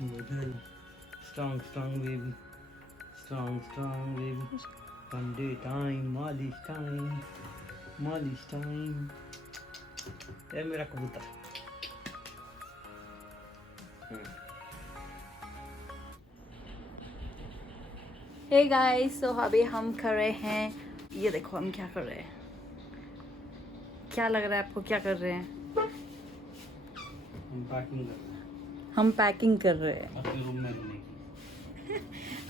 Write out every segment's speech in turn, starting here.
Model. Strong, strong baby. Strong, strong baby. Sunday time, malish time. Malish time. ये मेरा कबूतर. Hey guys, सो अभी हम कर रहे हैं, ये देखो हम क्या कर रहे हैं. क्या लग रहा है आपको, क्या कर रहे हैं? हम पैकिंग कर रहे हैं. हम पैकिंग कर रहे हैं. अपने रूम में रहने की.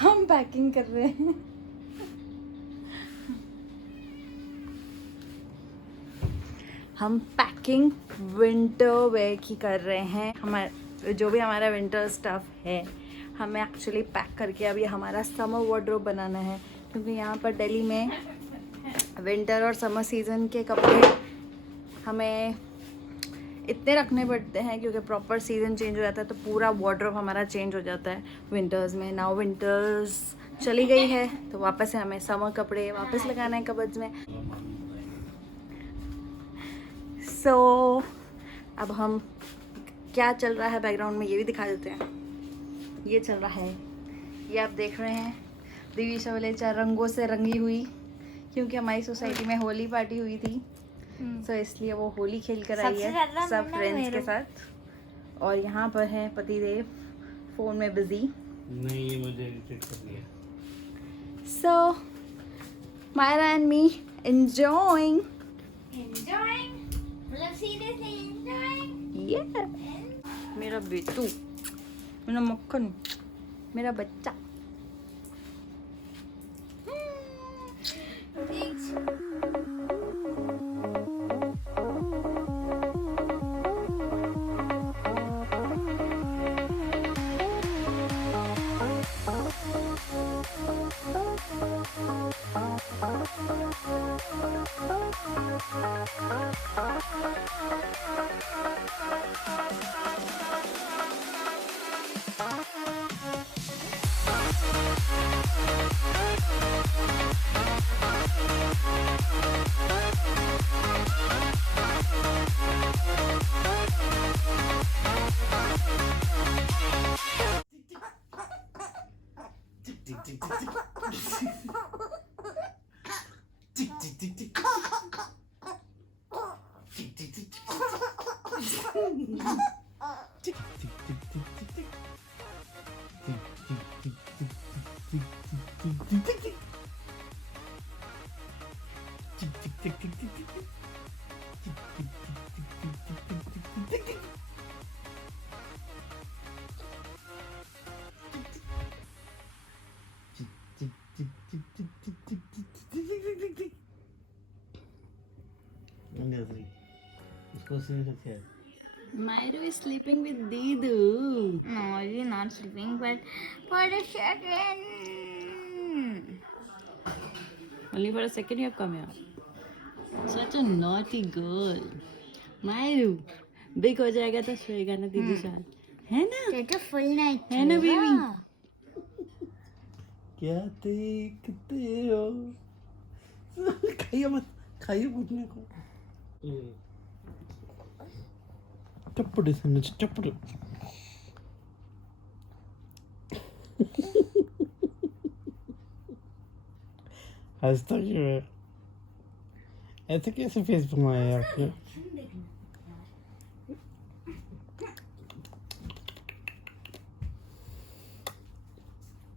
हम पैकिंग कर रहे हैं. हम पैकिंग विंटर वेयर की कर रहे हैं. हमारे जो भी हमारा विंटर स्टफ है, हमें एक्चुअली पैक करके अभी हमारा समर वार्डरोब बनाना है, क्योंकि यहाँ पर दिल्ली में विंटर और समर सीज़न के कपड़े हमें इतने रखने पड़ते हैं, क्योंकि प्रॉपर सीज़न चेंज हो जाता है तो पूरा वार्डरोब हमारा चेंज हो जाता है विंटर्स में. नाउ विंटर्स चली गई है तो वापस से हमें समर कपड़े वापस लगाना है कबर्ड्स में. सो अब हम क्या चल रहा है बैकग्राउंड में ये भी दिखा देते हैं. ये चल रहा है, ये आप देख रहे हैं, दिविशा वलेचा रंगों से रंगी हुई, क्योंकि हमारी सोसाइटी में होली पार्टी हुई थी. सो इसलिए वो होली खेल कर आई है सब फ्रेंड्स के साथ. और यहाँ पर है पतिदेव फोन में बिजी. नहीं, ये मुझे इरिटेट कर दिया. सो मायरा एंड मी enjoying. मतलब सीरियसली एंजॉयिंग. Yeah. मेरा बेटू, मेरा मक्खन, मेरा बच्चा. इसको सीने रखे है. Myro is sleeping with Didu. No, you're not sleeping, but for a second. Only for a second you have come here. Such a naughty girl. Myro, big हो जाएगा तो सोएगा ना दीदी साथ, है ना? Take a full night. है ना बेबी? क्या देखते हो? खाइए मत, खाइए पूछने को. चप्पड़ समझ, चप्पड़. हंसता क्यों है? ऐसे कैसे फेस बनाया है आपने?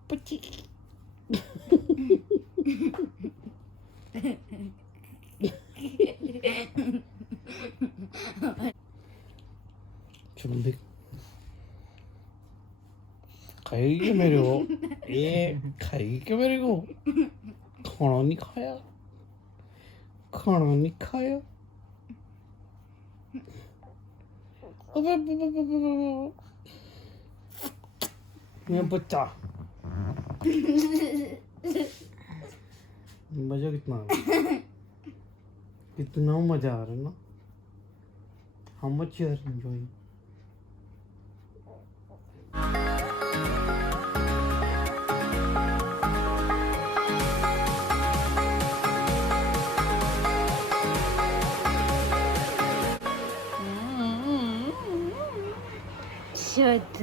पची. चल देख, खाएगी मेरे को. ये खाएगी क्या मेरे को? खाना नहीं खाया, खाना नहीं खाया. अबे मेरा बच्चा. मजा कितना आ रहा है? कितना मजा आ रहा है ना. How much you are enjoying? Shut.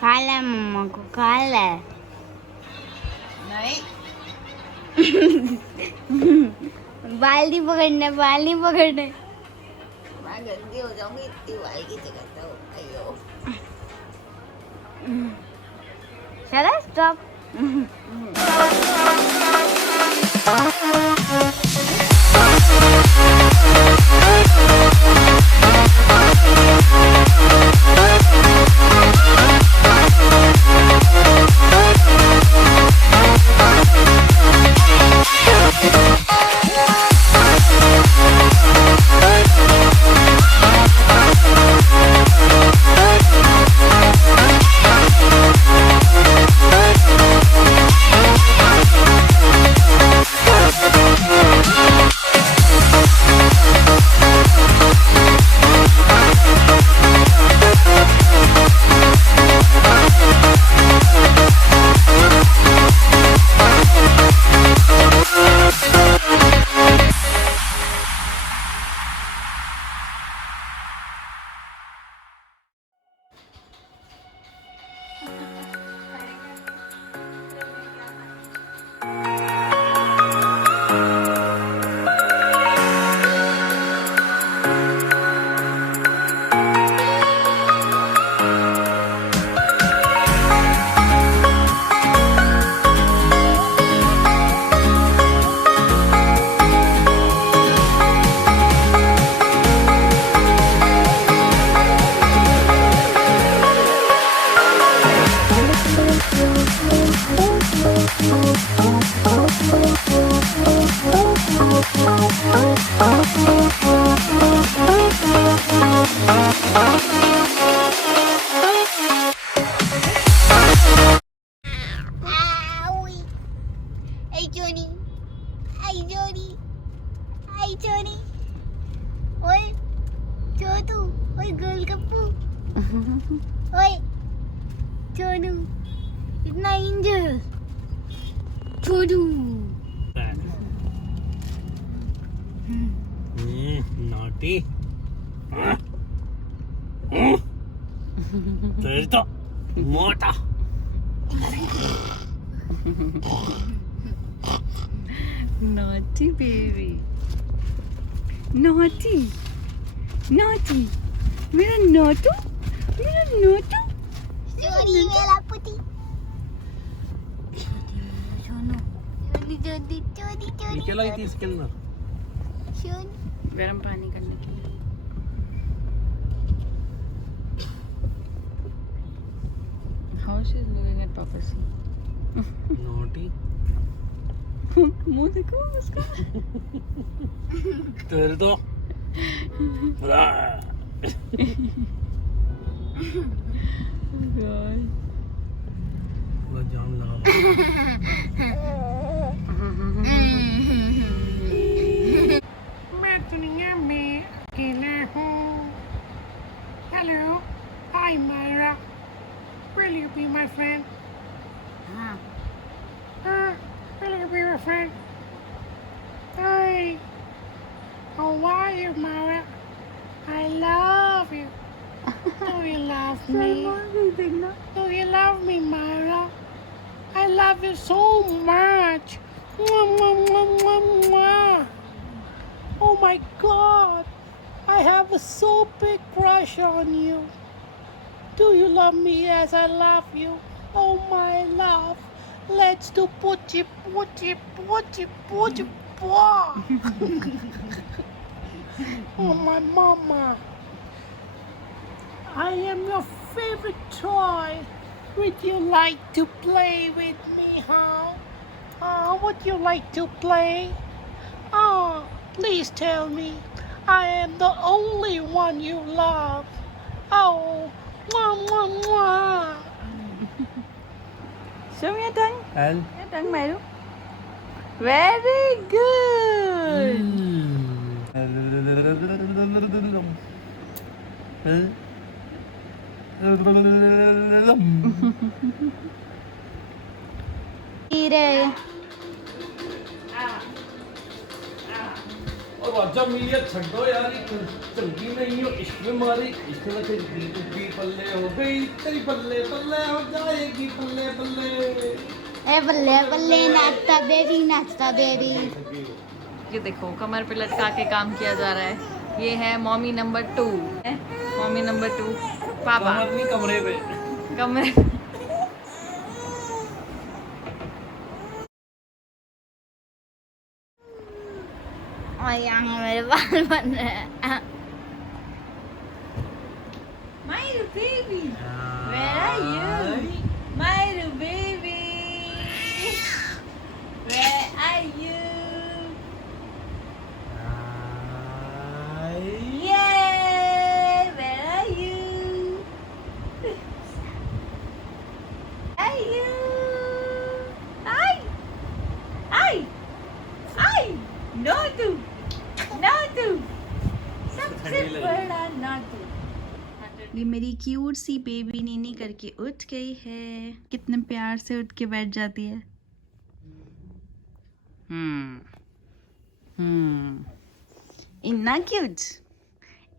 खा ले मम्मा को खा ले नहीं बाल्टी पकड़ने मैं गंदी हो जाऊंगी इतनी वालगी जगह तो अयो चला स्टॉप ओए छोटू ओए गोलगप्पू ओए छोटू इतना इंजर छोटू naughty. तेरी तो मोटा. naughty baby naughty naughty मेरा नोटू चोरी मेरा पुती सोनू चोरी क्या लाई थी इसके अंदर? सोन गर्म पानी करने के लिए how she is looking at Papa see Naughty. मुंह देखो उसका तेरे तो God पूरा जाम लगा. मैं दुनिया में अकेला हूँ. Hello, hi Myra. Will you be my friend? Will you be my friend? Hi. How are you, Myra? I love you. Do you love me? Do you love me, Myra? I love you so much. Mwah, mwah, mwah, mwah, mwah. Oh my God. I have a so big crush on you. Do you love me as I love you? Oh my love. Let's do poochie, poochie, poochie, poochie, pooh. Oh my mama. I am your favorite toy. Would you like to play with me, huh? Would you like to play? Please tell me. I am the only one you love. Oh, mwah, mwah, mwah. show me your tongue And your tongue Myru very good धीरे आजा मिलिया छड्डो यार चंगी नहीं हो इश्क में मारी इश्क में तेरी टूटी पल्ले हो गई तेरी पल्ले पल्ले हो जाएगी पल्ले पल्ले ए बल्ले बल्ले नाचता बेबी ये देखो कमर पे लटका के काम किया जा रहा है। ये है मॉमी नंबर 2, मॉमी नंबर 2 पापा अपनी कमरे पे कमरे। और यहाँ मेरे बाल बन रहे हैं। My baby, where are you? My baby, where are you? Yeah, where are you? Are you? Ay, no तू, सबसे बड़ा ना तू। ये मेरी क्यूट सी बेबी नीनी करके उठ गई है। कितने प्यार से उठ के बैठ जाती है। इन्ना क्यूट,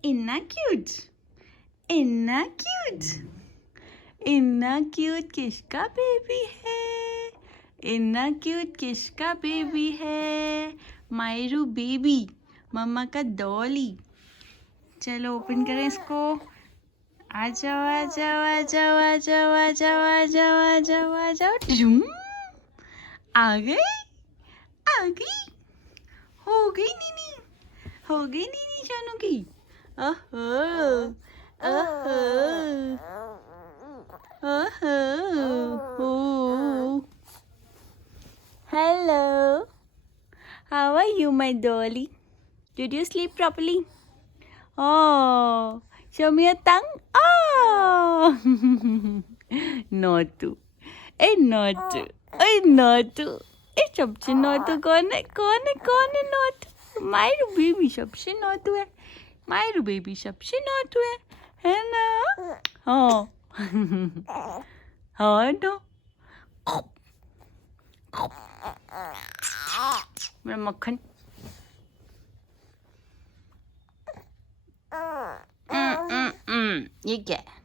इन्ना क्यूट, इन्ना क्यूट, इन्ना क्यूट किसका बेबी है? इन्ना क्यूट किसका बेबी है? मायरू बेबी, मम्मा का डॉली। चलो ओपन करें इसको। आ जाओ आ जाओ आ जाओ आ जाओ आ जाओ आ जाओ आ जाओ आ जाओ। आ गई, आ गई, हो गई नीनी, हो गई नीनी जानू की। ओहो ओहो ओहो। Hello, how are you my Dolly? Did you sleep properly? Oh, show me your tongue. Oh, Naughty. Hey, naughty. Hey, naughty. Hey, सबसे naughty कौन है? कौन है? कौन है naughty? मायरू बेबी सबसे naughty है। मायरू बेबी सबसे naughty है ना? हाँ, हाँ ना। मेरा मक्खन। ये क्या है?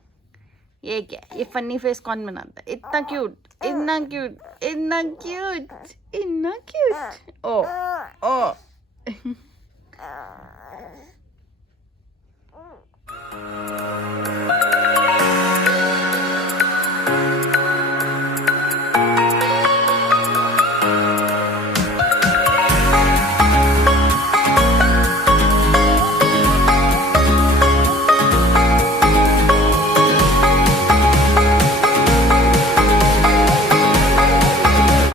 ये क्या है? ये फनी फेस कौन बनाता है? इतना क्यूट, इतना क्यूट, इतना क्यूट, इतना क्यूट। ओ ओ